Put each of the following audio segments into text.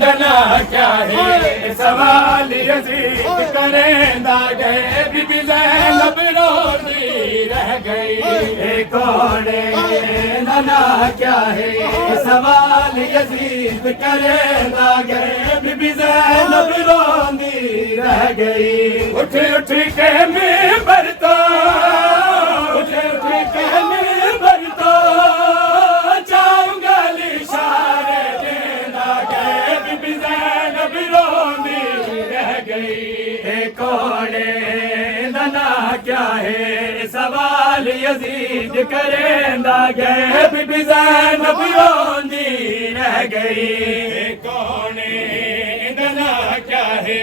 डना क्या है सवाल यजीद करेंदा गए बीबी ज़ैनब रोती रह गई कौन डना क्या है सवाल यजीद करेंदा गए बीबी ज़ैनब रोती रह गई उठ उठ के मिंबर तो उठ उठ के मिंबर तो चाउंगल इशारे देना गए बीबी ज़ैनब रोंदी रह गई कौन डना क्या है सवाल यजीद करेंदा गए बीबी ज़ैनब रोंदी रह गई कौन डना क्या है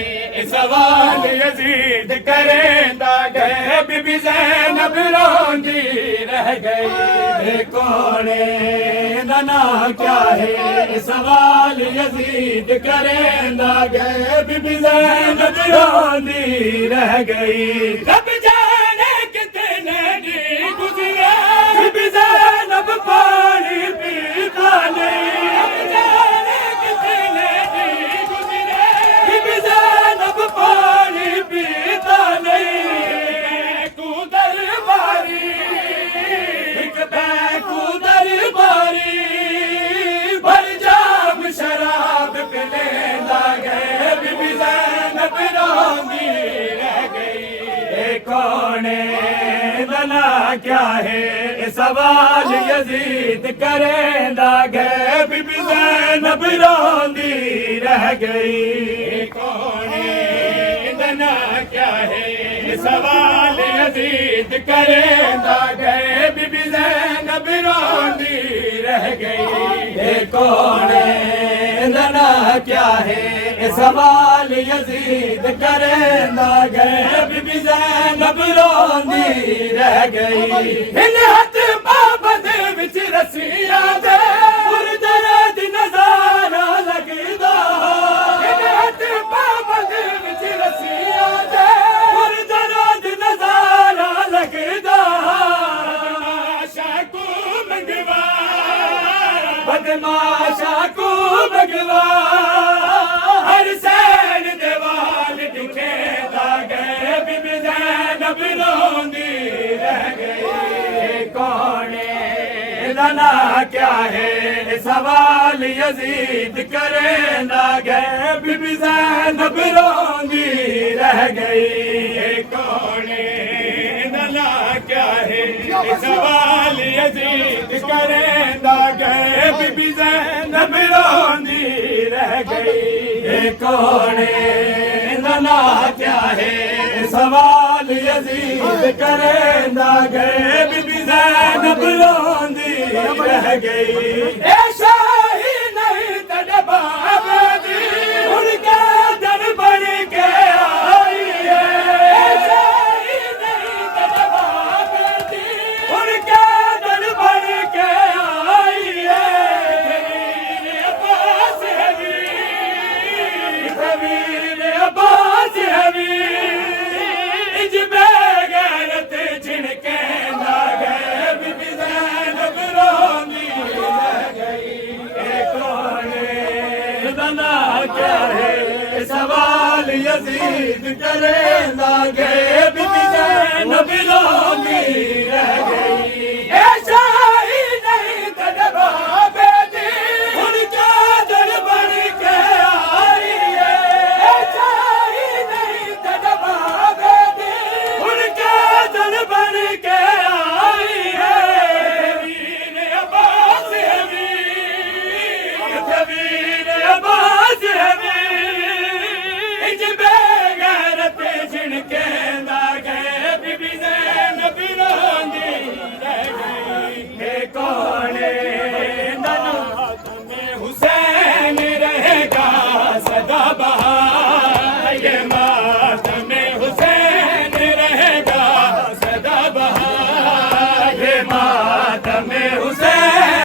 सवाल यजीद करेंदा गए बीबी ज़ैनब रोंदी रह गई कौन डना क्या है सवाल यजीद करेंदा गए बीबी ज़ैनब रोंदी रह गई रब जाने कितने दिन गुज़रे बीबी ज़ैनब पानी पीता नहीं रब जाने कितने दिन गुज़रे बीबी ज़ैनब पानी पीता नहीं कूदर मारी एक कूदर मारी भर जाम शराब पिलेंदा गए बीबी ज़ैनब रोंदी रह गई कौन डना क्या है सवाल यजीद करेंदा गए बीबी ज़ैनब रोंदी रह गई कौन डना क्या है सवाल यजीद करेंदा गए बीबी ज़ैनब रोंदी रह गई कौन डना क्या है सवाल यजीद करेंदा गए बीबी ज़ैनब रोंदी रह गई इन हथ बाबद विच रसियां दे दर्द नज़ारा लगदा इन हथ बाबद विच रसियां दे दर्द नज़ारा लगदा बदमाशा को मंगवा बदमाशा को मंगवा हर सैन देवाल दिखेंदा गए बीबी ज़ैनब रोंदी रह गई कौन डना क्या है सवाल यजीद करेंदा गए बीबी ज़ैनब रोंदी रह गई कौन डना क्या है सवाल यजीद करेंदा गए बीबी ज़ैनब रोंदी रह गई कौन डना क्या है सवाल यजीद करेंदा गए बीबी ज़ैनब रोंदी रह गई शाही नहीं तड़पा दी उनके दर बन के आई है शाही नहीं तड़पा दी उनके दर बन के आई है अब्बास हबीब अब्बास हबीब इजबे गैरत छिड़के ना गए बीबी ज़ैनब रोंदी रह गई कौन डना क्या है सवाल यजीद करेंदा गए बीबी ज़ैनब रोंदी रह गई